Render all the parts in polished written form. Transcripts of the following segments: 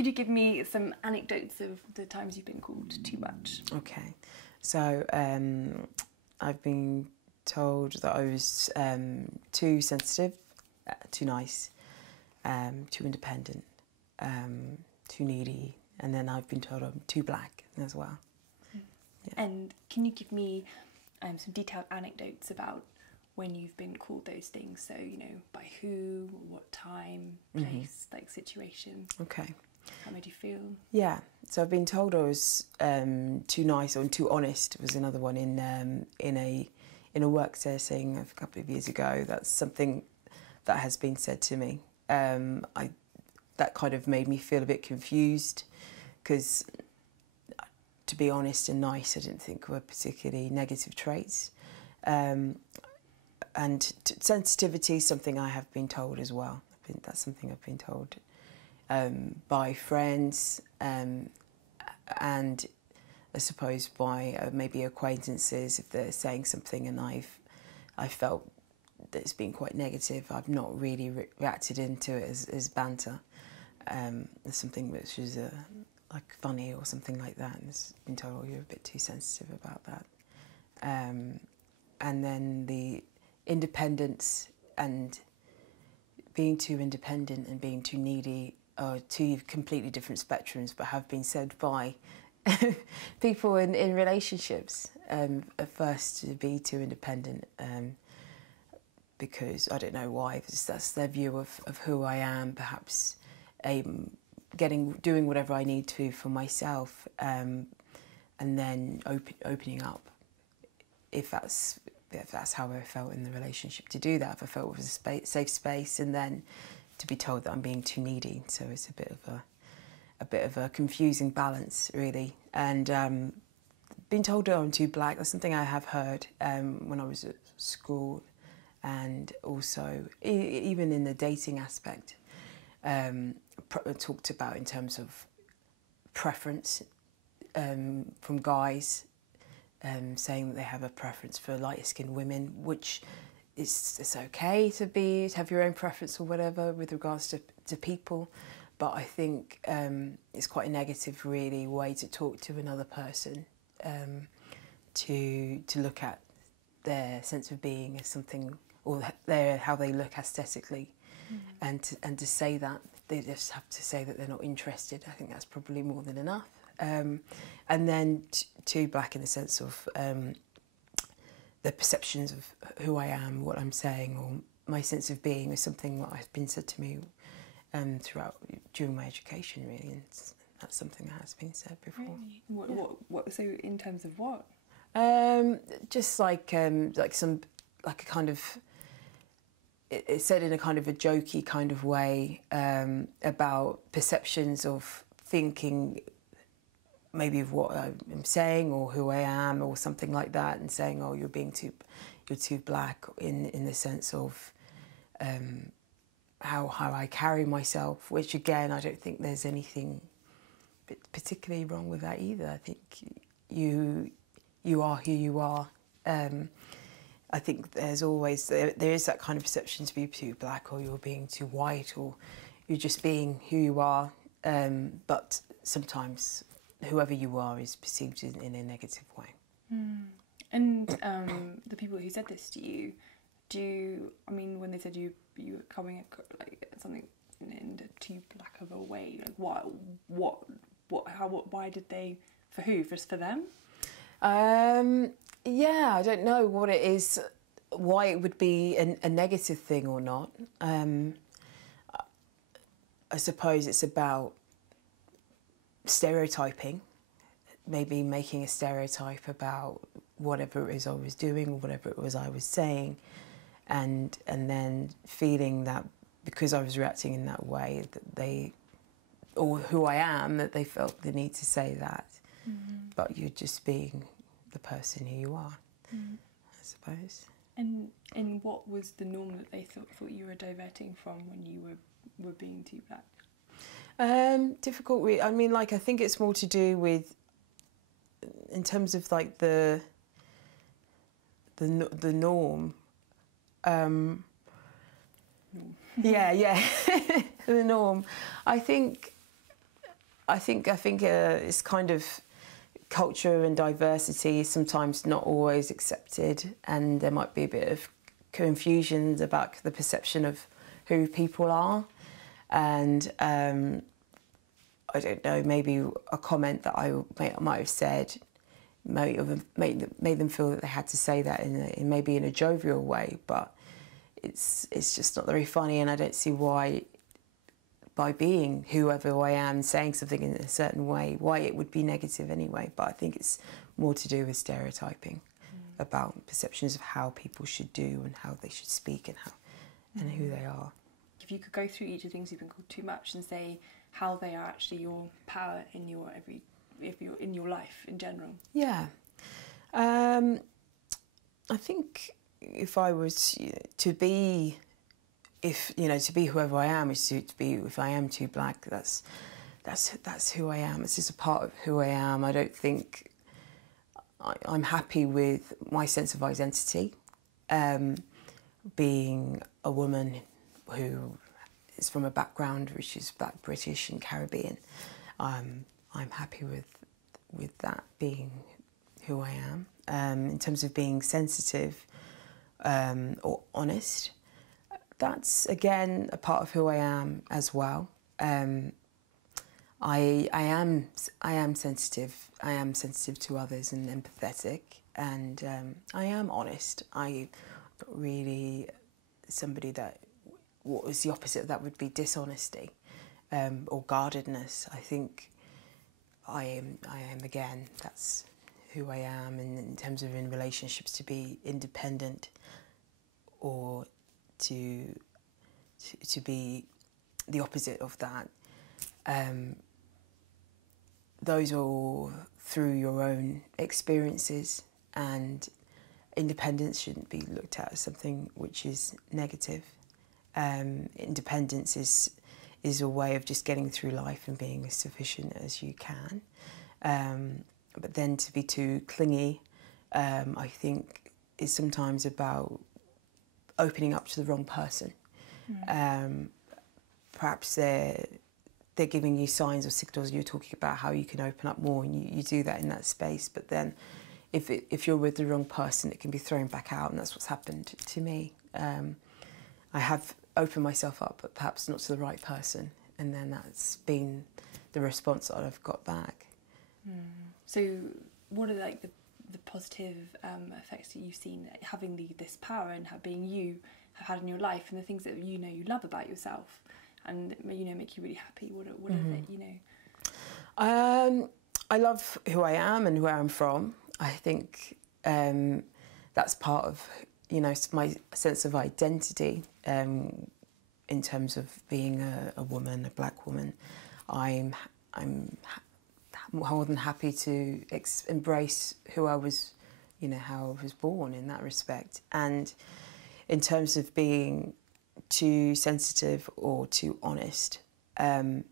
Could you give me some anecdotes of the times you've been called too much? Okay, so I've been told that I was too sensitive, too nice, too independent, too needy, and then I've been told I'm too black as well. Yeah. And can you give me some detailed anecdotes about when you've been called those things? So, you know, by who, what time, place, like situation. Okay. How made you feel? Yeah, so I've been told I was too nice or too honest was another one in a work setting a couple of years ago. That's something that has been said to me. That kind of made me feel a bit confused because, to be honest and nice, I didn't think were particularly negative traits. And sensitivity is something I have been told as well. That's something I've been told by friends and I suppose by maybe acquaintances if they're saying something and I felt that it's been quite negative. I've not really reacted into it as banter. There's something which is like funny or something like that, and it's been told, oh, you're a bit too sensitive about that. And then the independence and being too independent and being too needy are two completely different spectrums, but have been said by people in relationships. At first, to be too independent, because I don't know why. That's their view of who I am. Perhaps doing whatever I need to for myself, and then opening up if that's how I felt in the relationship, to do that, if I felt it was a safe space, and then to be told that I'm being too needy. So it's a bit of a confusing balance, really. And being told that I'm too black, that's something I have heard when I was at school, and also even in the dating aspect, talked about in terms of preference from guys. Saying that they have a preference for lighter-skinned women, which it's okay to have your own preference or whatever with regards to people, but I think it's quite a negative, really, way to talk to another person, to look at their sense of being as something, or how they look aesthetically, and to say that they just have to say that they're not interested. I think that's probably more than enough. And then too black in the sense of the perceptions of who I am, what I'm saying, or my sense of being is something that has been said to me during my education, really, and that's something that has been said before. Really? What? So in terms of what? Just like a kind of. It's said in a kind of a jokey kind of way about perceptions of thinking. Maybe of what I'm saying or who I am or something like that, and saying, oh, you're too black in the sense of how I carry myself, which again, I don't think there's anything particularly wrong with that either. I think you are who you are. I think there's always, there is that kind of perception to be too black, or you're being too white, or you're just being who you are, but sometimes whoever you are is perceived in a negative way. And the people who said this to you, when they said you were coming at like something in too black of a way, like why did they, for who, just for them? Yeah, I don't know what it is, why it would be a negative thing or not. I suppose it's about stereotyping, maybe making a stereotype about whatever it is I was doing or whatever it was I was saying, and then feeling that because I was reacting in that way that or who I am, that they felt the need to say that. But you're just being the person who you are, I suppose. And what was the norm that they thought you were diverting from when you were being too black? Difficult. I mean, like, I think it's more to do with, in terms of like the norm. Yeah, the norm. I think I think it's kind of culture and diversity is sometimes not always accepted, and there might be a bit of confusion about the perception of who people are. And I don't know, maybe a comment that I might have said might have made them feel that they had to say that in maybe in a jovial way, but it's just not very funny, and I don't see why, by being whoever I am, saying something in a certain way, why it would be negative anyway. But I think it's more to do with stereotyping about perceptions of how people should do and how they should speak and who they are. If you could go through each of the things you've been called too much and say how they are actually your power in your in your life in general. Yeah, I think if I was to be, to be whoever I am is to be. If I am too black, that's who I am. It's just a part of who I am. I don't think I'm happy with my sense of identity, being a woman who is from a background which is Black, British and Caribbean. I'm happy with that being who I am. In terms of being sensitive or honest, that's again a part of who I am as well. I am sensitive. I am sensitive to others and empathetic, and I am honest. I'm not really somebody that. What was the opposite of that would be dishonesty or guardedness. I think I am again. That's who I am. And in terms of in relationships, to be independent or to be the opposite of that. Those are all through your own experiences, and independence shouldn't be looked at as something which is negative. Independence is a way of just getting through life and being as sufficient as you can. But then to be too clingy, I think, is sometimes about opening up to the wrong person. Perhaps they're giving you signs or signals. You're talking about how you can open up more, and you do that in that space. But then, if you're with the wrong person, it can be thrown back out, and that's what's happened to me. I have opened myself up, but perhaps not to the right person, and then that's been the response that I've got back. So, what are like the positive effects that you've seen that having this power and being you have had in your life, and the things that you love about yourself, and make you really happy? What are they? I love who I am and where I'm from. I think that's part of my sense of identity. In terms of being a woman, a black woman, I'm more than happy to embrace who I was, how I was born in that respect. And in terms of being too sensitive or too honest, I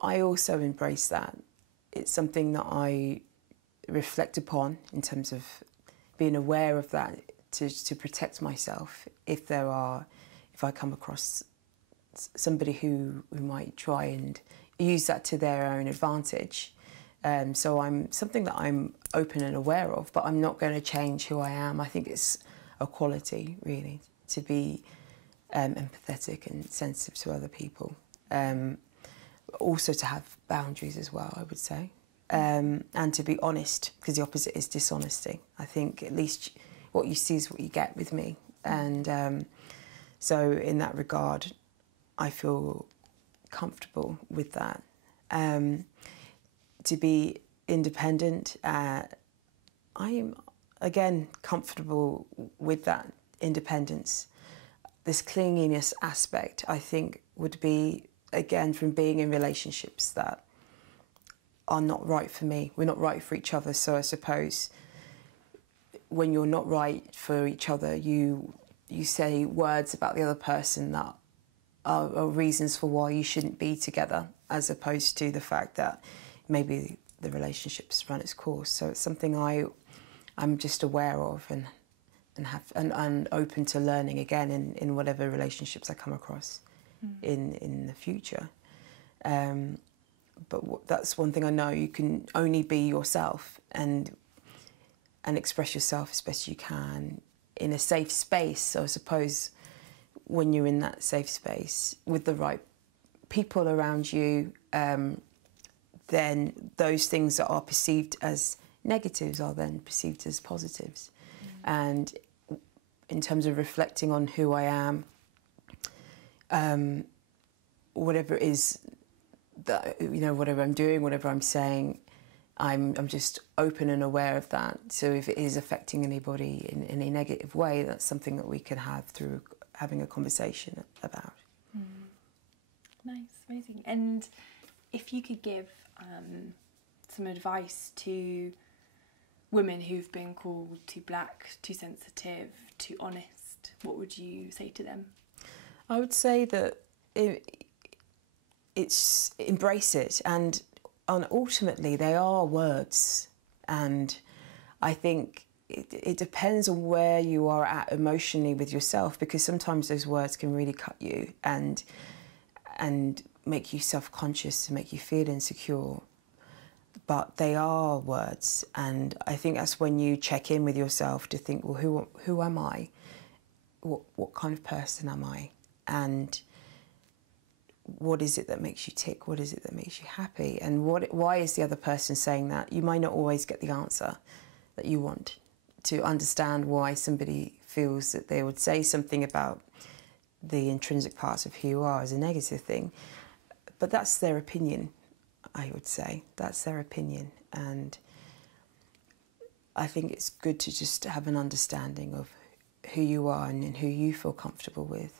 also embrace that. It's something that I reflect upon in terms of being aware of that to protect myself if I come across somebody who might try and use that to their own advantage. So something that I'm open and aware of, but I'm not going to change who I am. I think it's a quality, really, to be empathetic and sensitive to other people. Also to have boundaries as well, I would say. And to be honest, because the opposite is dishonesty. I think at least what you see is what you get with me. And so in that regard, I feel comfortable with that. To be independent, I am, again, comfortable with that independence. This clinginess aspect, I think, would be, again, from being in relationships that are not right for me. We're not right for each other, so I suppose when you're not right for each other, you say words about the other person that are reasons for why you shouldn't be together, as opposed to the fact that maybe the relationship's run its course. So it's something I'm just aware of and open to learning again in whatever relationships I come across in the future. but that's one thing I know, you can only be yourself and express yourself as best you can in a safe space. So I suppose when you're in that safe space with the right people around you, then those things that are perceived as negatives are then perceived as positives. And in terms of reflecting on who I am, whatever it is that, you know, whatever I'm doing, whatever I'm saying, I'm just open and aware of that. So if it is affecting anybody in a negative way, that's something that we can have through having a conversation about. Nice, amazing. And if you could give some advice to women who've been called too black, too sensitive, too honest, what would you say to them? I would say that it's embrace it, and ultimately they are words, and I think it depends on where you are at emotionally with yourself, because sometimes those words can really cut you and make you self-conscious and make you feel insecure. But they are words, and I think that's when you check in with yourself to think, well, who am I? What kind of person am I? And what is it that makes you tick? What is it that makes you happy? And why is the other person saying that? You might not always get the answer that you want to understand why somebody feels that they would say something about the intrinsic parts of who you are as a negative thing. But that's their opinion, I would say. That's their opinion. And I think it's good to just have an understanding of who you are and who you feel comfortable with.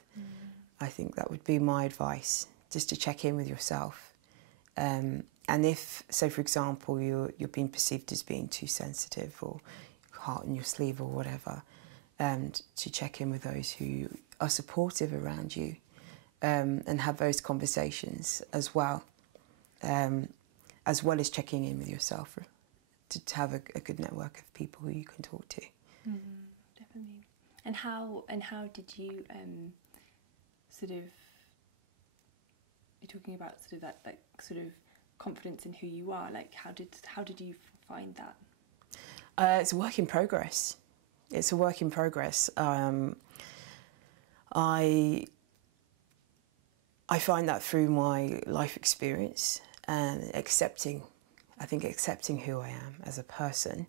I think that would be my advice, just to check in with yourself. And if, say for example, you're being perceived as being too sensitive, or heart in your sleeve or whatever, to check in with those who are supportive around you, and have those conversations as well as checking in with yourself, to have a good network of people who you can talk to. Definitely. And how did you sort of, you're talking about sort of that, like, sort of confidence in who you are, like how did you find that? It's a work in progress. It's a work in progress. I find that through my life experience and accepting who I am as a person,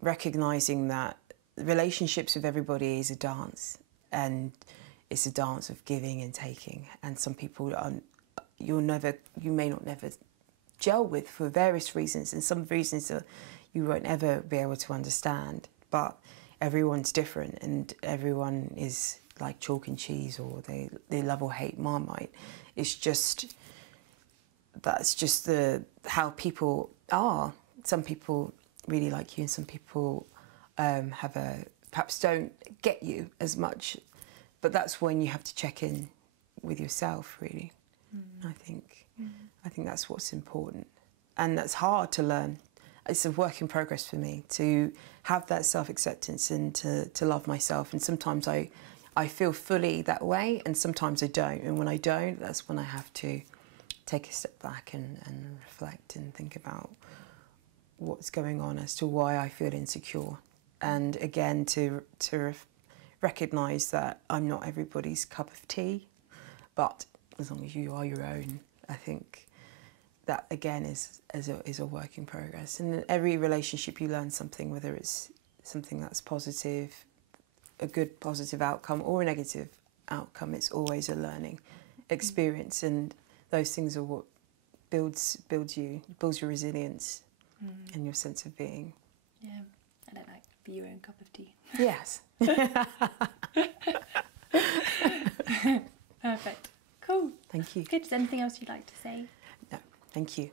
recognising that relationships with everybody is a dance, and it's a dance of giving and taking, and some people you may not never gel with for various reasons, and some reasons that you won't ever be able to understand, but everyone's different, and everyone is like chalk and cheese, or they love or hate Marmite. It's just, that's just how people are. Some people really like you, and some people perhaps don't get you as much, but that's when you have to check in with yourself, really. I think that's what's important, and that's hard to learn. It's a work in progress for me to have that self-acceptance and to love myself, and sometimes I feel fully that way, and sometimes I don't, and when I don't, that's when I have to take a step back and reflect and think about what's going on as to why I feel insecure. And again, to recognise that I'm not everybody's cup of tea, but as long as you are your own, I think that again is a work in progress. And in every relationship you learn something, whether it's something that's positive, a good positive outcome, or a negative outcome, it's always a learning experience, and those things are what builds your resilience and your sense of being. Yeah, I don't like be your own cup of tea. Yes. Perfect. Cool. Thank you. Good. Is there anything else you'd like to say? No, thank you.